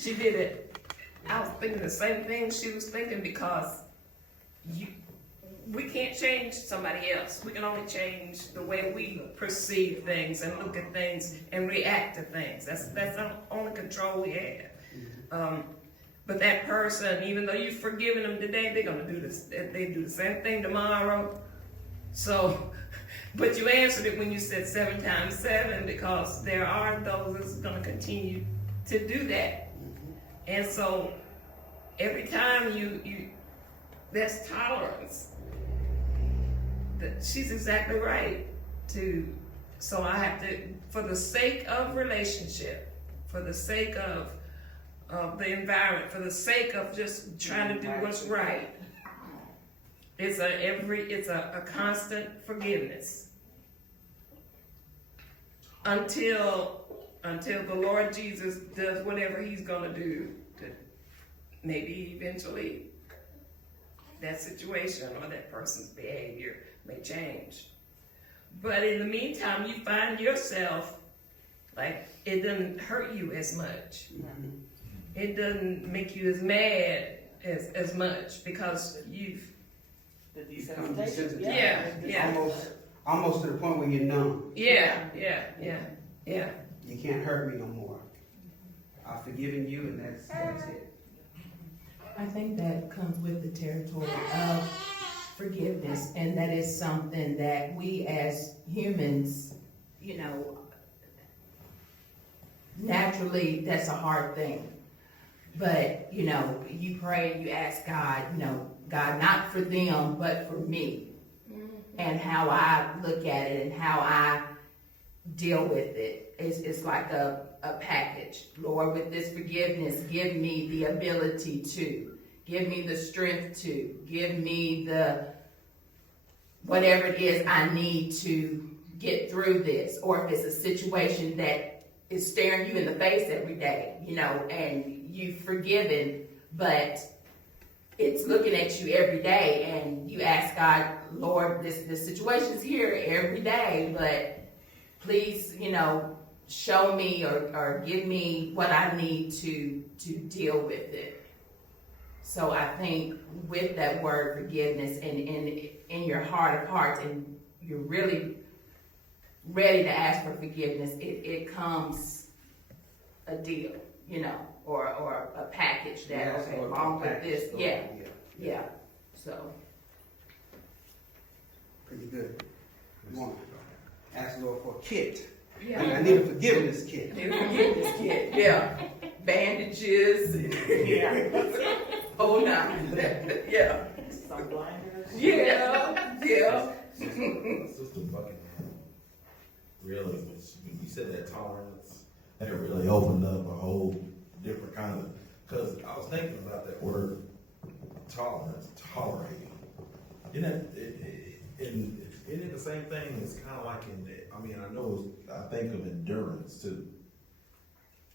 she did it. I was thinking the same thing she was thinking, because we can't change somebody else. We can only change the way we perceive things and look at things and react to things. That's the only control we have. But that person, even though you've forgiven them today, they're gonna do this. They do the same thing tomorrow. So, but you answered it when you said 7 times 7, because there are those that's gonna continue to do that. And so every time there's tolerance. She's exactly right. So I have to, for the sake of relationship, for the sake of the environment, for the sake of just trying to do what's right, it's a constant forgiveness until the Lord Jesus does whatever He's gonna do to maybe eventually that situation or that person's behavior may change. But in the meantime, you find yourself like it doesn't hurt you as much. Mm-hmm. It doesn't make you as mad as much, because you've the desensitization. Yeah. Almost to the point where you're numb. Yeah. You can't hurt me no more. I've forgiven you, and that's it. I think that comes with the territory of forgiveness, and that is something that we as humans, naturally, that's a hard thing. But, you pray and you ask God, God, not for them, but for me, and how I look at it and how I deal with it. It's like a package. Lord, with this forgiveness, give me the ability to, give me the strength to, give me the whatever it is I need to get through this. Or if it's a situation that is staring you in the face every day, and you've forgiven, but it's looking at you every day, and you ask God, Lord, this situation's here every day, but please, show me or give me what I need to deal with it. So I think with that word forgiveness and in your heart of hearts, and you're really ready to ask for forgiveness, it comes a deal, or a package that, okay, along with this, yeah. So. Pretty good. You want to ask the Lord for a kit. Yeah. I need a forgiveness kit. Yeah. Bandages. Yeah. Oh, no. Yeah. Some blinders. Yeah. Sister Buckingham, really, when you said that tolerance, that really opened up a whole different kind of, because I was thinking about that word tolerance, tolerating. Isn't it the same thing? It's kind of like I think of endurance too.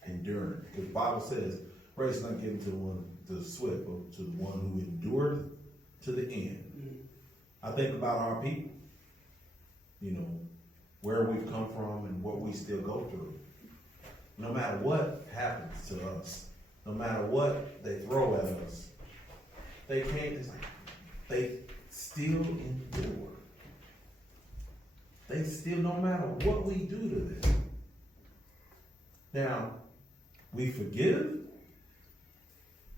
Endurance. Because the Bible says, race is not given to the swift, but to the one who endured to the end. Mm-hmm. I think about our people, where we've come from and what we still go through. No matter what happens to us, no matter what they throw at us, they still endure. They still, no matter what we do to them. Now, we forgive,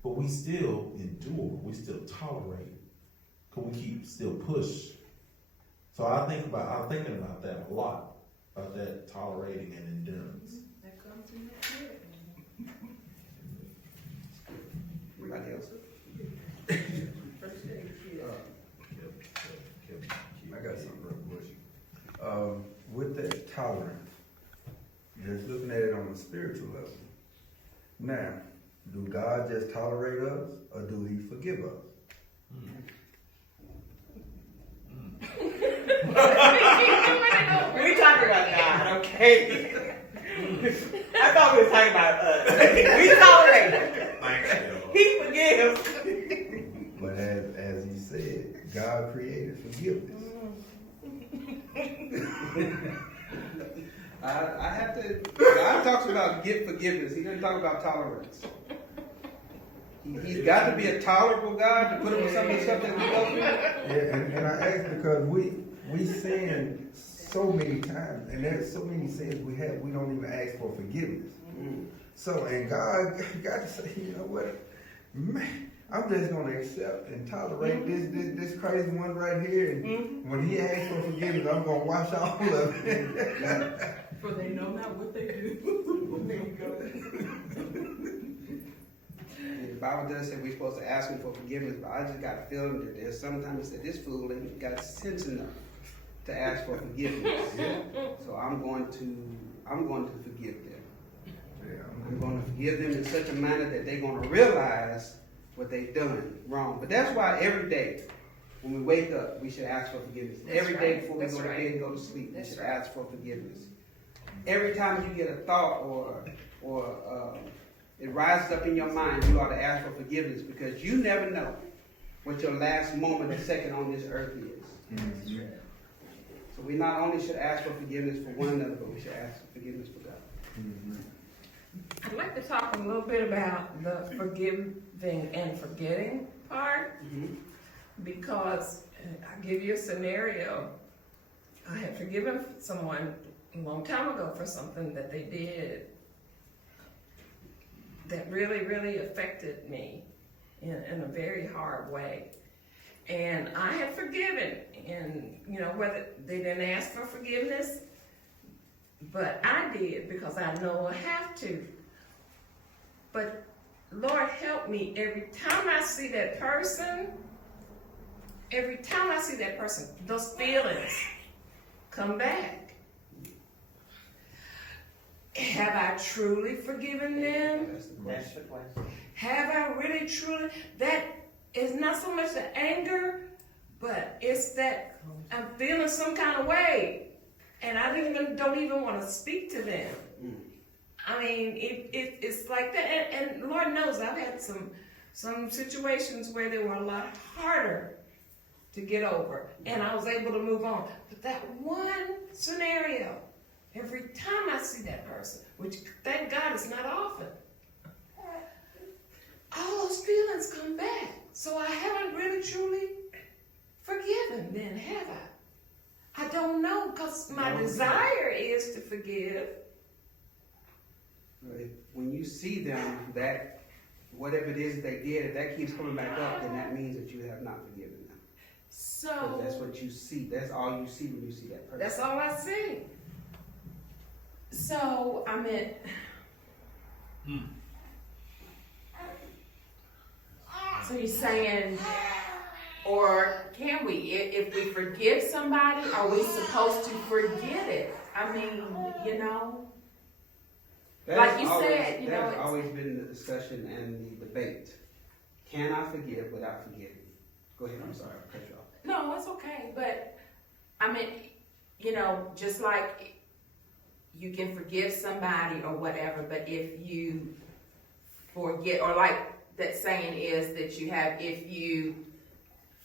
but we still endure. We still tolerate, because we still push. So I'm thinking about that a lot, about that tolerating and endurance. That comes in that spirit. Anybody else? I got something real quick. With that tolerance, just looking at it on a spiritual level. Now, do God just tolerate us, or do He forgive us? We talking about God, okay? I thought we were talking about us. We tolerate it. He forgives. But as He said, God created forgiveness. I have to. God talks about forgiveness. He doesn't talk about tolerance. He's got to be a tolerable God to put up with some of the stuff that we go through. Yeah, and I ask because we sin so many times, and there's so many sins we have, we don't even ask for forgiveness. So, and God got to say, you know what, man, I'm just gonna accept and tolerate this crazy one right here, and when he asks for forgiveness, I'm gonna wash all of it. For they know not what they do. And the Bible does say we're supposed to ask him for forgiveness, but I just got a feeling that there's sometimes that this fool ain't got sense enough to ask for forgiveness. So I'm going to forgive them. I'm going to forgive them in such a manner that they're going to realize what they've done wrong. But that's why every day when we wake up, we should ask for forgiveness. That's Every day right. before we That's go to right. bed and go to sleep, That's we should right. ask for forgiveness. Every time you get a thought or it rises up in your mind, you ought to ask for forgiveness because you never know what your last moment or second on this earth is. So we not only should ask for forgiveness for one another, but we should ask for forgiveness for God. I'd like to talk a little bit about the forgiving and forgetting part, because I'll give you a scenario. I had forgiven someone a long time ago for something that they did that really, really affected me in a very hard way. And I had forgiven, and whether they didn't ask for forgiveness, but I did because I know I have to. But Lord help me, every time I see that person, those feelings come back. Have I truly forgiven them? That's the question. Have I really truly? That is not so much the anger, but it's that I'm feeling some kind of way, and I don't even want to speak to them. I mean, it's like that, and Lord knows I've had some situations where they were a lot harder to get over, and I was able to move on. But that one scenario, every time I see that person, which thank God is not often, all those feelings come back. So I haven't really truly forgiven then, have I? I don't know, because my desire is to forgive. When you see them, that whatever it is they did, if that keeps coming back up, then that means that you have not forgiven them. 'Cause So that's what you see. That's all you see when you see that person. that's all I see. So, I mean, so you're saying, or can we, if we forgive somebody, are we supposed to forget it? I mean, like you said, that has it's- always been the discussion and the debate. Can I forgive without forgetting? Go ahead, I'm sorry, I cut you off. no, it's okay, but, I mean, just like you can forgive somebody or whatever, but if you forget, or like that saying is that you have, if you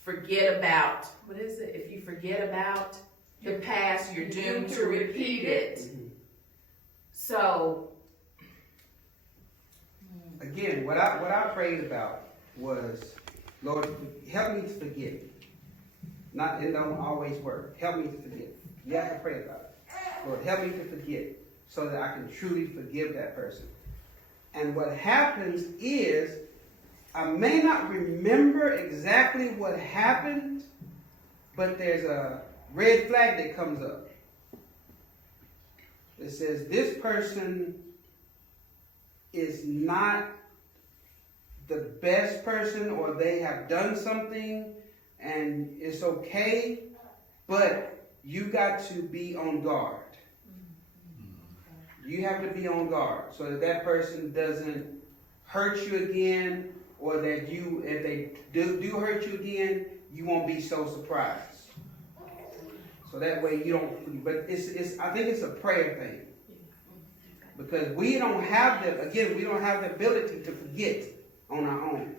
forget about, what is it? If you forget about the past, you're doomed to repeat it. So, Again, what I prayed about was, Lord, help me to forget. It don't always work. Help me to forget. You have to pray about it. Lord, help me to forget so that I can truly forgive that person. And what happens is, I may not remember exactly what happened, but there's a red flag that comes up. It says this person is not the best person, or they have done something and it's okay, but you got to be on guard. You have to be on guard so that that person doesn't hurt you again, or that if they do hurt you again, you won't be so surprised. So that way you don't, but I think it's a prayer thing. Because we don't have the ability to forget on our own.